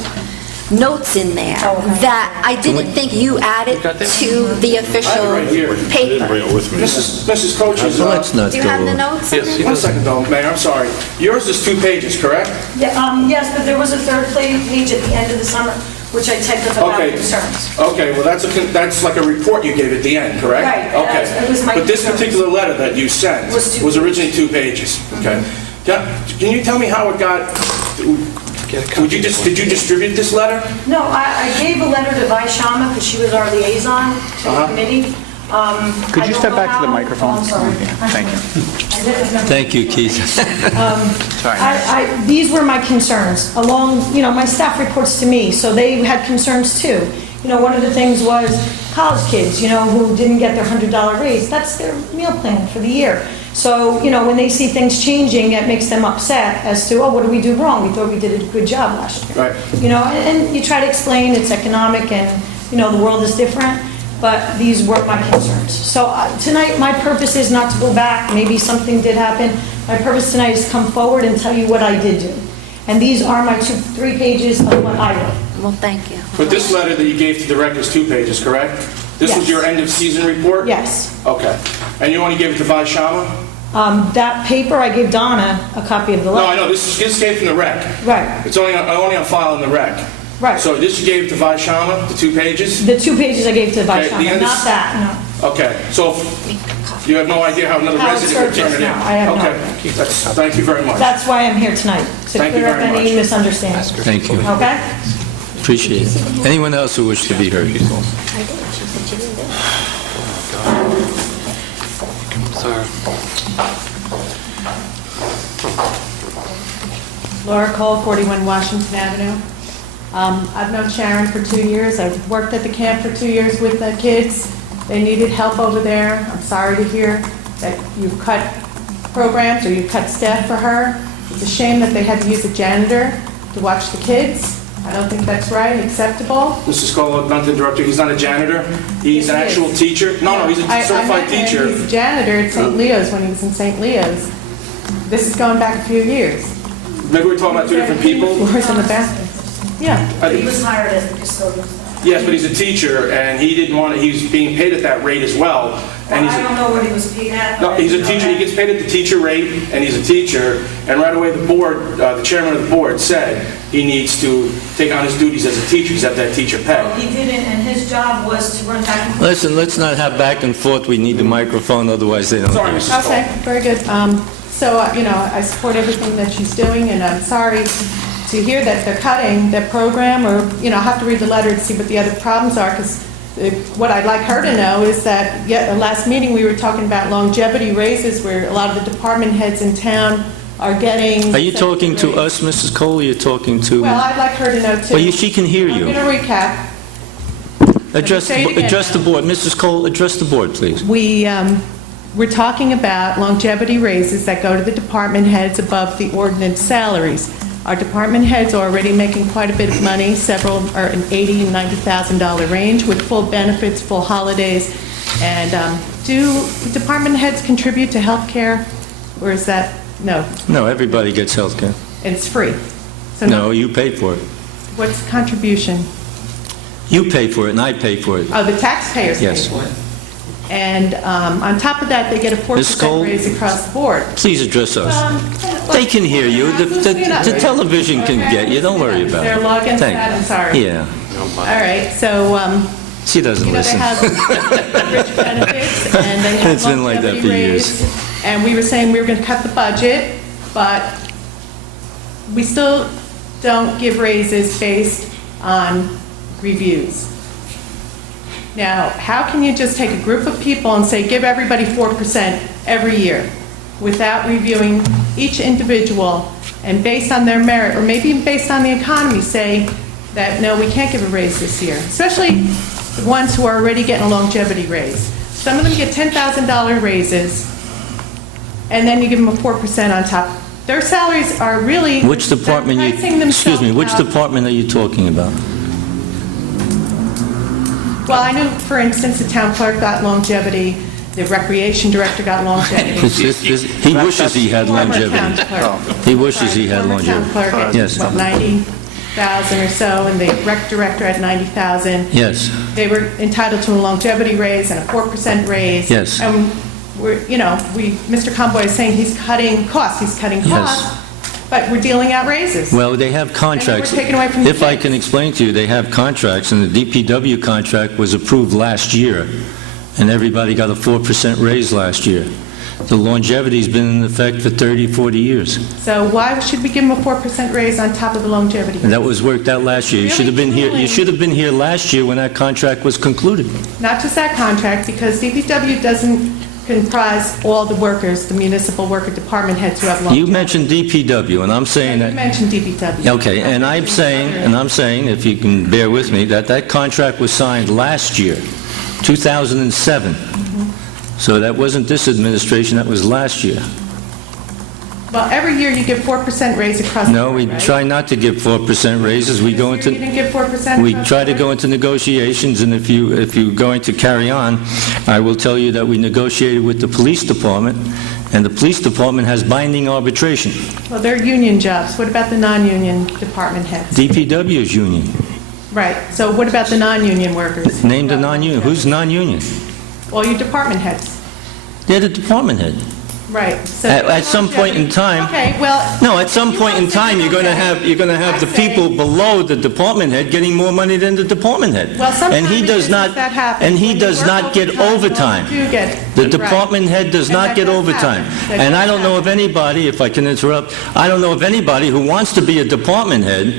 notes in there that I didn't think you added to the official right here. Didn't paper. bring it with me. Mrs. Coaches, So let's not Do you go... have the notes in there? one second though, Mayor, I'm sorry. Yours is 2 pages, correct? Yeah, yes, but there was a third page at the end of the summer, which I typed up about Okay. concerns. Okay, well, that's like a report you gave at the end, correct? Right, Okay. it was my But this concerns. particular letter that you sent Was 2 was originally 2 pages, okay? Can you tell me how it got, did you distribute this letter? No, I gave a letter to Vi Sharma because she was our liaison to the committee. Could you step back to the microphone? I'm sorry. Thank you. Thank you, Keith. These were my concerns along, my staff reports to me, so they had concerns too. One of the things was college kids, who didn't get their $100 raise. That's their meal plan for the year. So, when they see things changing, it makes them upset as to, oh, what did we do wrong? We thought we did a good job last year. Right. And you try to explain it's economic and, the world is different, but these were my concerns. So tonight, my purpose is not to go back. Maybe something did happen. My purpose tonight is to come forward and tell you what I did do. And these are my 3 pages of what I wrote. Well, thank you. But this letter that you gave to the rec is 2 pages, correct? This was Yes. your end of season report? Yes. Okay. And you only gave it to Vi Sharma? That paper, I gave Donna a copy of the No, letter. I know, this came from the rec. Right, It's only on file in the rec. right. So this you gave to Vi Sharma, the 2 pages? The 2 pages I gave to Okay, Vice the Chairman, end of- not that, no. Okay, so you have no idea how another How it's resident would turn it in? surfaced, no, I have no Okay, thank you very much. That's why I'm here tonight, to Thank you clear up very any much. misunderstandings. Thank you. Okay? Appreciate it. Anyone else who wishes to be heard? Laura Cole, 41 Washington Avenue. I've known Sharon for 2 years. I've worked at the camp for 2 years with the kids. They needed help over there. I'm sorry to hear that you've cut programs or you've cut staff for her. It's a shame that they had to use a janitor to watch the kids. I don't think that's right, acceptable. Mrs. Cole, not to interrupt you, he's not a janitor, he's an Yes, he actual is. teacher? No, he's a certified I met him. teacher. He's a janitor at St. Leo's when he was in St. Leo's. This is going back a few years. Maybe we're talking about 2 different people? Floors in the bathroom. Yeah. He was hired as the custodian. Yes, but he's a teacher, and he didn't want to, he's being paid at that rate as well. And he's I don't know what he was paid at. No, he's a teacher, he gets paid at the teacher rate, and he's a teacher, and right away the board, the chairman of the board said he needs to take on his duties as a teacher, he's at that teacher pay. He didn't, and his job was to run back and forth. Listen, let's not have back and forth. We need the microphone, otherwise they don't... Sorry, Mrs. Cole. Okay, very good. So, I support everything that she's doing, and I'm sorry to hear that they're cutting their program, or, I'll have to read the letter and see what the other problems are, because what I'd like her to know is that, last meeting, we were talking about longevity raises, where a lot of the department heads in town are getting... Are you talking to us, Mrs. Cole, or are you talking to... Well, I'd like her to know, too. Well, she can hear you. I'm going to recap. Address say it again address the now. board. Mrs. Cole, address the board, please. We're talking about longevity raises that go to the department heads above the ordinance salaries. Our department heads are already making quite a bit of money. Several are in $80,000 and $90,000 range with full benefits, full holidays. And do the department heads contribute to health care, or is that, no, No, everybody gets health care. it's free? So No, you pay for it. What's the contribution? You pay for it, and I pay for it. Oh, the taxpayers pay Yes. for it. And on top of that, they get a Ms. Cole? 4% raise across the board. Please address us. They can hear you. The television can get you. Don't worry about it. Is there a law against Thank- that? I'm sorry. Yeah. All right, so, She doesn't they listen. have rich benefits, and they have It's been like that for longevity years. raise. And we were saying we were going to cut the budget, but we still don't give raises based on reviews. Now, how can you just take a group of people and say, give everybody 4% every year, without reviewing each individual, and based on their merit, or maybe even based on the economy, say that, no, we can't give a raise this year, especially the ones who are already getting a longevity raise. Some of them get $10,000 raises, and then you give them a 4% on top. Their salaries are really... Which department they're pricing excuse me, which themselves out. department are you talking about? Well, I know, for instance, the town clerk got longevity, the recreation director got longevity. He wishes he had Former town longevity. clerk. He wishes he had Former town longevity. clerk at, Yes. what, 90? 100,000 or so, and the rec director at 90,000. Yes. They were entitled to a longevity raise and a 4% raise. Yes. And Mr. Conboy is saying he's cutting costs, but we're dealing out raises. Well, they have contracts. taken away from the If I kids. can explain to you, they have contracts, and the DPW contract was approved last year, and everybody got a 4% raise last year. The longevity's been in effect for 30, 40 years. So why should we give them a 4% raise on top of the longevity? And that was worked out last year. You should have been here, you should have been here last year when that contract was concluded. Not just that contract, because DPW doesn't comprise all the workers, the municipal worker department heads who have longevity. You mentioned DPW, and I'm saying You that... mentioned DPW. Okay, and I'm saying, if you can bear with me, that contract was signed last year, 2007. So that wasn't this administration, that was last year. Well, every year you give 4% raise across the No, board, we right? try not to give 4% raises. We go This year into... You didn't give 4%? We across try the to go board? into negotiations, and if you're going to carry on, I will tell you that we negotiated with the police department, and the police department has binding arbitration. Well, they're union jobs. What about the non-union department heads? DPW is union. Right, so what about the non-union workers? Name the non-union. Who's non-union? All your department heads. They're the department head. Right. So At some point in time... Okay, well... No, at some point in time, you're going to have the people below the department head getting more money than the department head. Well, sometimes And he does not, that happens. and he When you does work not get overtime. you do get... The right. department head does And not that get does overtime. happen. That And does I don't know happen. of anybody, if I can interrupt, I don't know of anybody who wants to be a department head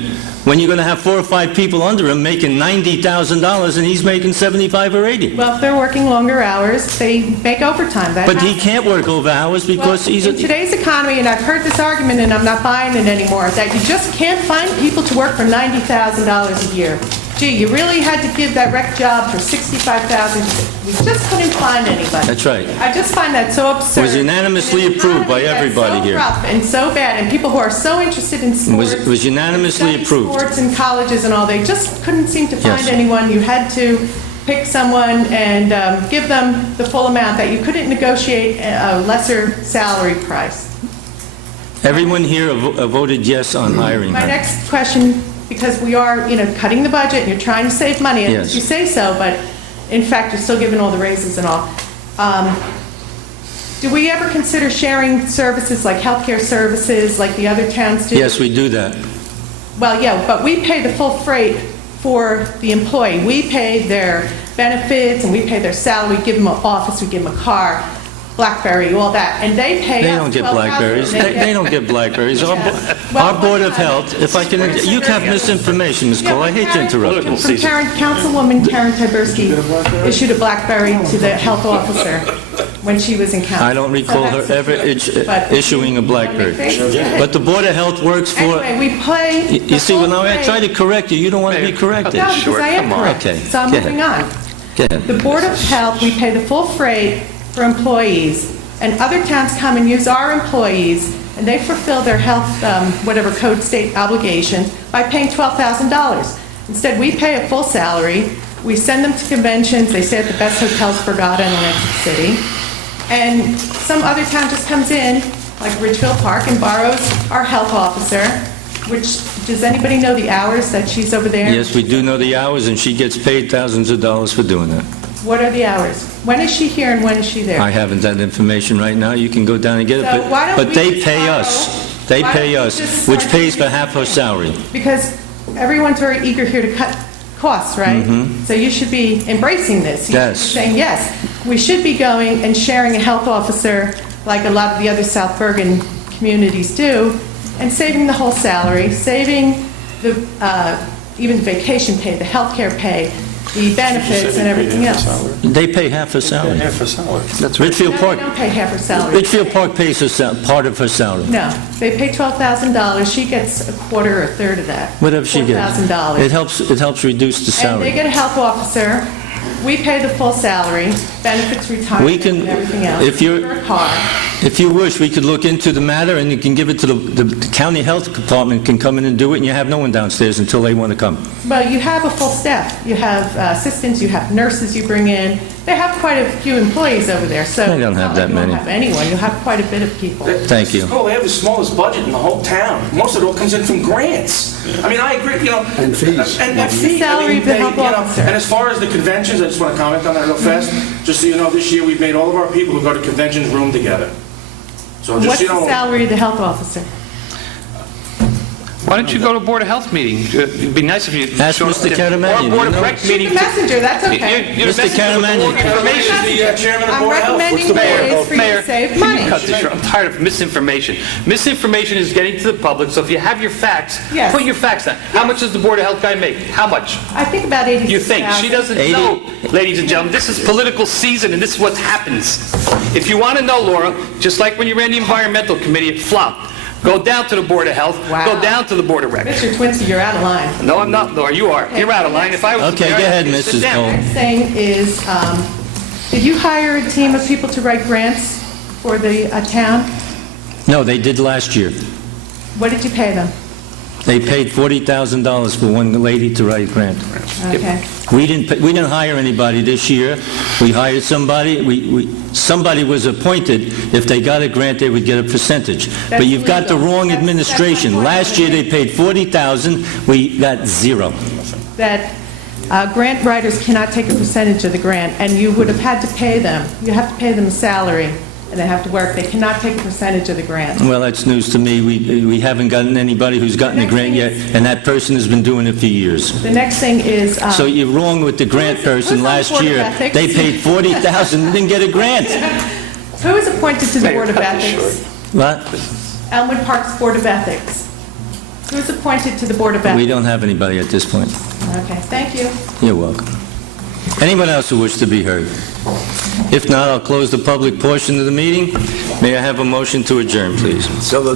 when you're going to have 4 or 5 people under him making $90,000 and he's making 75 or 80. Well, if they're working longer hours, they make overtime. That But he happens. can't work over hours because Well, he's in today's economy, and I've heard this argument, and I'm not buying it anymore, that you just can't find people to work for $90,000 a year. Gee, you really had to give that rec job for $65,000. We just couldn't find anybody. That's right. I just find that so absurd. It was unanimously In an approved by economy that's everybody here. so rough and so bad, and people who are so interested in sports. It was unanimously study approved. Sports and colleges and all, they just couldn't seem to find Yes. anyone. You had to pick someone and give them the full amount, that you couldn't negotiate a lesser salary price. Everyone here voted yes on hiring My her. next question, because we are, cutting the budget, and you're trying to save money, and Yes. you say so, but in fact, you're still giving all the raises and all. Do we ever consider sharing services like healthcare services, like the other towns do? Yes, we do that. Well, yeah, but we pay the full freight for the employee. We pay their benefits, and we pay their salary, we give them an office, we give them a car, BlackBerry, all that, and they pay us They don't get $12,000. Blackberries. They don't get Blackberries. Our Board of Health, if I can, you have misinformation, Ms. Cole, I hate to interrupt you. Councilwoman Karen Taberski issued a BlackBerry to the health officer when she was in council. I don't recall her ever issuing a Blackberry. But the Board of Health works for... Anyway, we pay the You see, when full I freight. try to correct you, you don't want to be corrected. No, because I am correct. Okay, So I'm go ahead. moving on. Go ahead. The Board of Health, we pay the full freight for employees, and other towns come and use our employees, and they fulfill their health, whatever code state obligations, by paying $12,000. Instead, we pay a full salary, we send them to conventions, they stay at the best hotels for God in Atlantic City, and some other town just comes in, like Ridgefield Park, and borrows our health officer, which, does anybody know the hours that she's over there? Yes, we do know the hours, and she gets paid thousands of dollars for doing that. What are the hours? When is she here and when is she there? I haven't that information right now. You can go down and get it. So why don't But we they just pay borrow- us. They why don't pay we us, just which start pays for using- half her salary. Because everyone's very eager here to cut costs, right? So you should be embracing this. You should be Mm-hmm. Yes. saying, yes, we should be going and sharing a health officer like a lot of the other South Bergen communities do, and saving the whole salary, saving the, even the vacation pay, the health care pay, the benefits and everything else. They pay half her salary. Half a salary. Ridgefield No, Park, they don't pay half her salary. Ridgefield Park pays her part of her salary. No, they pay $12,000. She gets a quarter or a third of that. Whatever she gets. $4,000. It helps reduce the And they salary. get a health officer. We pay the full salary, benefits, We retirement, can, and everything else. if you're, Her car. if you wish, we could look into the matter, and you can give it to the county health department can come in and do it, and you have no one downstairs until they want to come. Well, you have a full staff. You have assistants, you have nurses you bring in. They have quite a few employees over there, so... They don't have that many. You won't have anyone, you'll have quite a bit of people. Thank you. Oh, they have the smallest budget in the whole town. Most of it all comes in from grants. I mean, I agree, you know... And fees. And What's the fees. salary of the health officer? And as far as the conventions, I just want to comment on that real fast. Just so you know, this year, we've made all of our people who go to conventions room together. So just, What's you the know... salary of the health officer? Why don't you go to Board of Health meeting? It'd be nice if you... Ask Mr. Caramagna, Or Board you of know. Rec meeting. Shoot the messenger, that's okay. You're the Mr. Caramagna. Information. The chairman of I'm Board of Health. recommending ways for you Mayor, to save can you money. cut this short? I'm tired of misinformation. Misinformation is getting to the public, so if you have your facts, Yes. put your facts down. How much does the Board of Health guy make? How much? I think about 86,000. You think? She doesn't 80. know, ladies and gentlemen. This is political season, and this is what happens. If you want to know, Laura, just like when you ran the Environmental Committee, it flopped. Go down to the Board of Health. Wow. Go down to the Board of Rec. Mr. Twinsky, you're out of line. No, I'm not, Laura. You are. You're out of line. If I was Okay, the mayor, go ahead, I'd sit Mrs. down. Cole. Next thing is, did you hire a team of people to write grants for the town? No, they did last year. What did you pay them? They paid $40,000 for one lady to write a grant. Okay. We didn't hire anybody this year. We hired somebody. Somebody was appointed. If they got a grant, they would get a percentage. But That's you've got the legal. wrong That's administration. my point. Last year, they paid $40,000. We got zero. That grant writers cannot take a percentage of the grant, and you would have had to pay them. You have to pay them a salary, and they have to work. They cannot take a percentage of the grant. Well, that's news to me. We haven't gotten anybody who's gotten a grant yet, and that person has been doing it for years. The next thing is... So you're wrong with the grant person. who's on Last Board of year, Ethics? they paid $40,000 and didn't get a grant. Who is appointed to the Mayor, Board of cut this Ethics? What? Elmwood Park's Board of Ethics. Who is appointed to the Board of We Ethics? don't have anybody at this point. Okay, thank you. You're welcome. Anyone else who wishes to be heard? If not, I'll close the public portion of the meeting. May I have a motion to adjourn, please? So the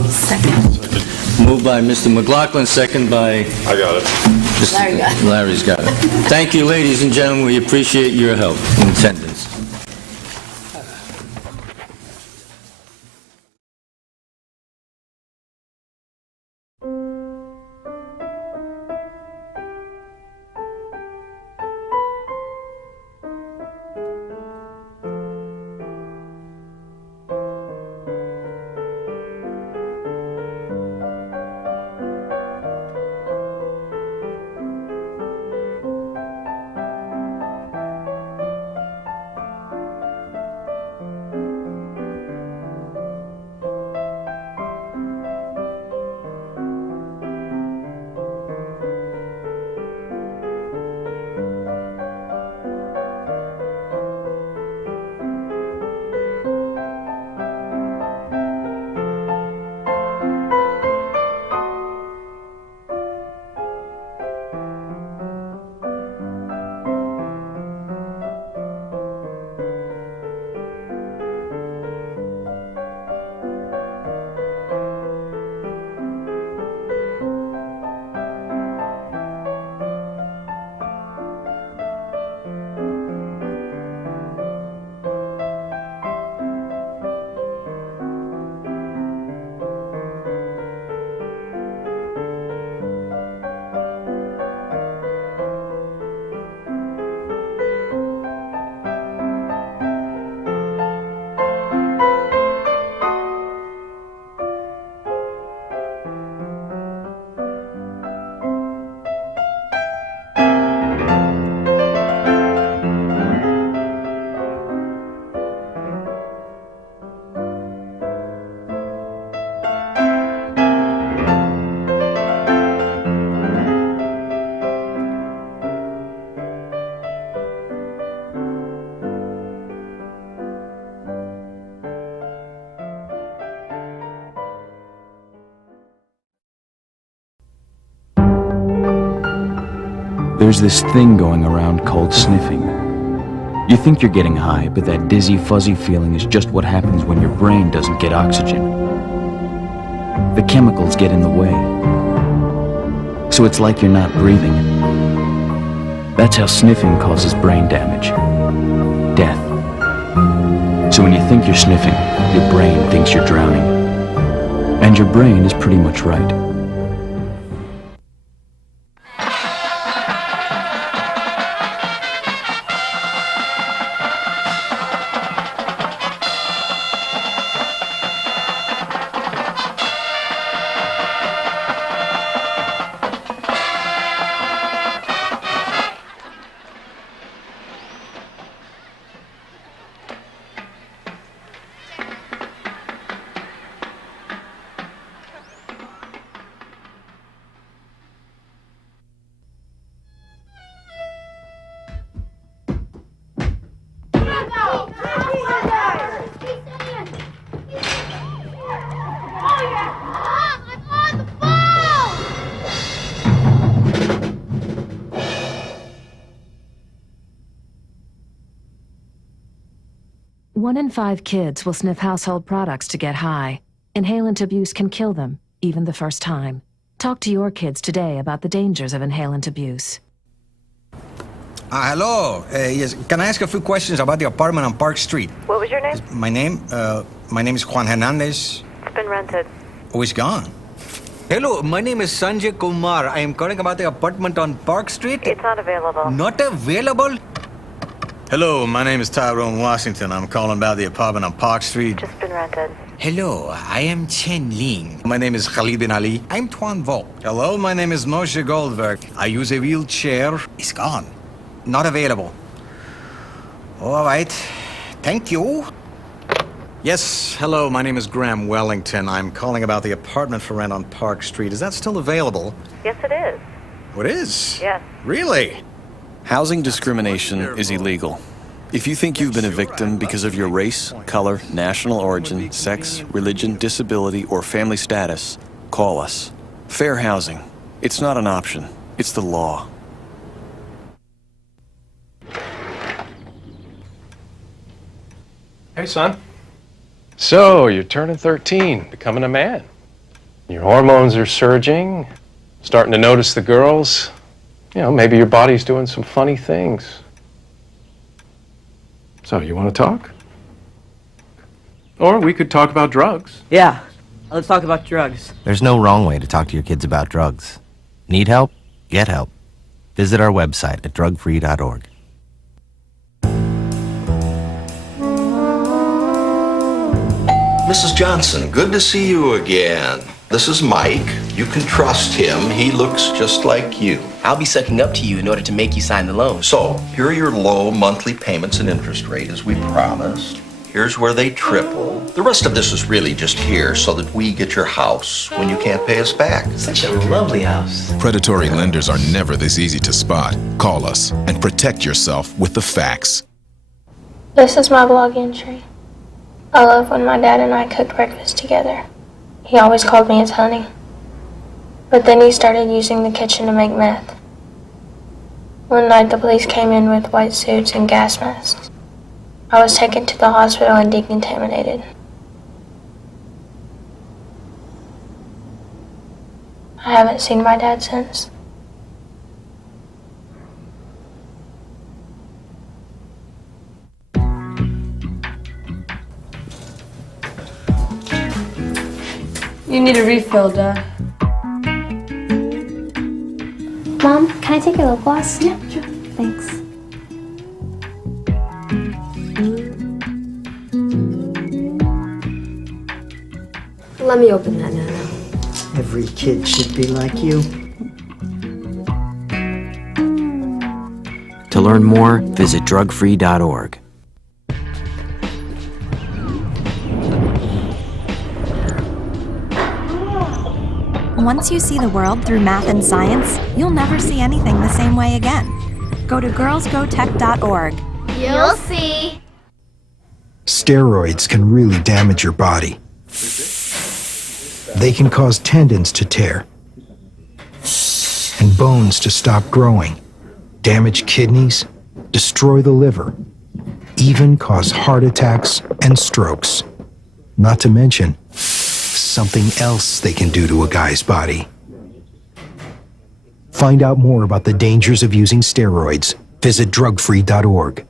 Moved by Mr. McLaughlin, second by... I got it. Larry's got it. Thank you, ladies and gentlemen. We appreciate your help in attendance. There's this thing going around called sniffing. You think you're getting high, but that dizzy, fuzzy feeling is just what happens when your brain doesn't get oxygen. The chemicals get in the way. So it's like you're not breathing. That's how sniffing causes brain damage. Death. So when you think you're sniffing, your brain thinks you're drowning. And your brain is pretty much right. 1 in 5 kids will sniff household products to get high. Inhalant abuse can kill them, even the first time. Talk to your kids today about the dangers of inhalant abuse. Hello. Yes. Can I ask a few questions about the apartment on Park Street? What was your name? My name is Juan Hernandez. It's been rented. Oh, it's gone. Hello, my name is Sanjay Kumar. I am calling about the apartment on Park Street. It's not available. Not available? Hello, my name is Tyrone Washington. I'm calling about the apartment on Park Street. Just been rented. Hello, I am Chen Ling. My name is Khalid bin Ali. I'm Tuan Vo. Hello, my name is Moshe Goldberg. I use a wheelchair. It's gone. Not available. All right. Thank you. Yes, hello, my name is Graham Wellington. I'm calling about the apartment for rent on Park Street. Is that still available? Yes, it is. Oh, it is? Yes. Really? Housing discrimination is illegal. If you think you've been a victim because of your race, color, national origin, sex, religion, disability, or family status, call us. Fair housing. It's not an option. It's the law. Hey, son. So, you're turning 13, becoming a man. Your hormones are surging, starting to notice the girls. You know, maybe your body's doing some funny things. So, you want to talk? Or we could talk about drugs. Yeah, let's talk about drugs. There's no wrong way to talk to your kids about drugs. Need help? Get help. Visit our website at drugfree.org. Mrs. Johnson, good to see you again. This is Mike. You can trust him. He looks just like you. I'll be sucking up to you in order to make you sign the loan. So, here are your low monthly payments and interest rate as we promised. Here's where they triple. The rest of this is really just here so that we get your house when you can't pay us back. Such a lovely house. Predatory lenders are never this easy to spot. Call us and protect yourself with the facts. This is my blog entry. I love when my dad and I cooked breakfast together. He always called me his honey. But then he started using the kitchen to make meth. One night the police came in with white suits and gas masks. I was taken to the hospital and decontaminated. I haven't seen my dad since. You need a refill, Dad. Mom, can I take your lip gloss? Yeah, sure. Thanks. Let me open that now. Every kid should be like you. To learn more, visit drugfree.org. Once you see the world through math and science, you'll never see anything the same way again. Go to girlsgotech.org. You'll see. Steroids can really damage your body. They can cause tendons to tear and bones to stop growing, damage kidneys, destroy the liver, even cause heart attacks and strokes. Not to mention something else they can do to a guy's body. Find out more about the dangers of using steroids. Visit drugfree.org.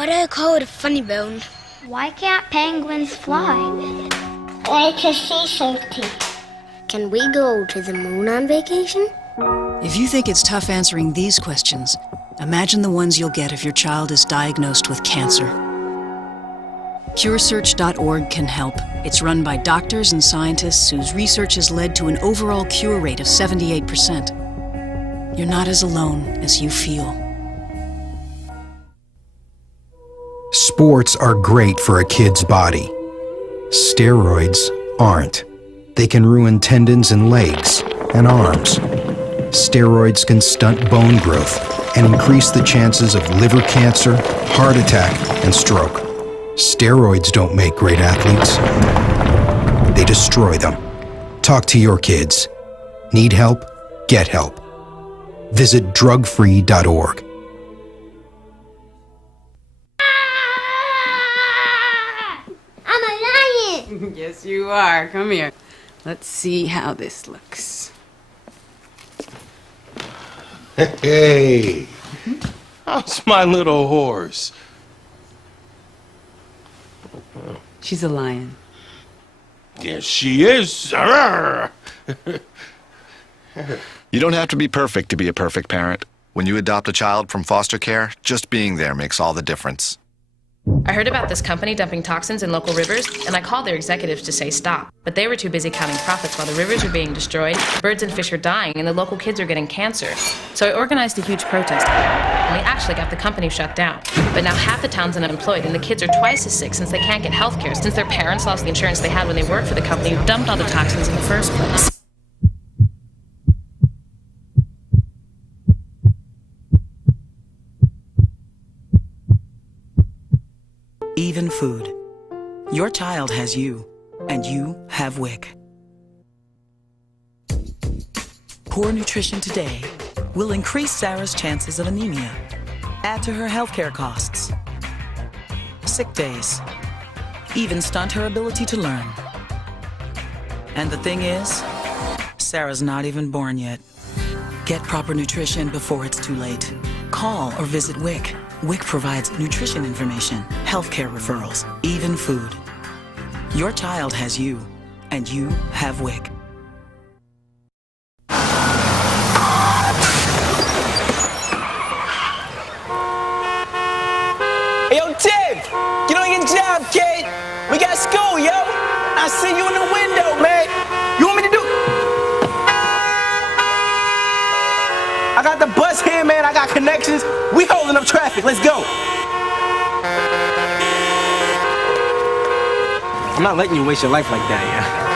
Why do I call it a funny bone? Why can't penguins fly? Like a sea safety. Can we go to the moon on vacation? If you think it's tough answering these questions, imagine the ones you'll get if your child is diagnosed with cancer. CureSearch.org can help. It's run by doctors and scientists whose research has led to an overall cure rate of 78%. You're not as alone as you feel. Sports are great for a kid's body. Steroids aren't. They can ruin tendons in legs and arms. Steroids can stunt bone growth and increase the chances of liver cancer, heart attack, and stroke. Steroids don't make great athletes. They destroy them. Talk to your kids. Need help? Get help. Visit drugfree.org. I'm a lion! Yes, you are. Come here. Let's see how this looks. Hey, how's my little horse? She's a lion. Yes, she is. You don't have to be perfect to be a perfect parent. When you adopt a child from foster care, just being there makes all the difference. I heard about this company dumping toxins in local rivers, and I called their executives to say stop. But they were too busy counting profits while the rivers were being destroyed, birds and fish are dying, and the local kids are getting cancer. So I organized a huge protest, and we actually got the company shut down. But now half the town's unemployed, and the kids are twice as sick since they can't get health care, since their parents lost the insurance they had when they worked for the company who dumped all the toxins in the first place. Even food. Your child has you, and you have WIC. Poor nutrition today will increase Sarah's chances of anemia, add to her healthcare costs, sick days, even stunt her ability to learn. And the thing is, Sarah's not even born yet. Get proper nutrition before it's too late. Call or visit WIC. WIC provides nutrition information, healthcare referrals, even food. Your child has you, and you have WIC. Hey, yo, Tim! Get on your job, kid! We got school, yo! I see you in the window, man! You want me to do... I got the bus here, man. I got connections. We holding up traffic. Let's go. I'm not letting you waste your life like that, yeah?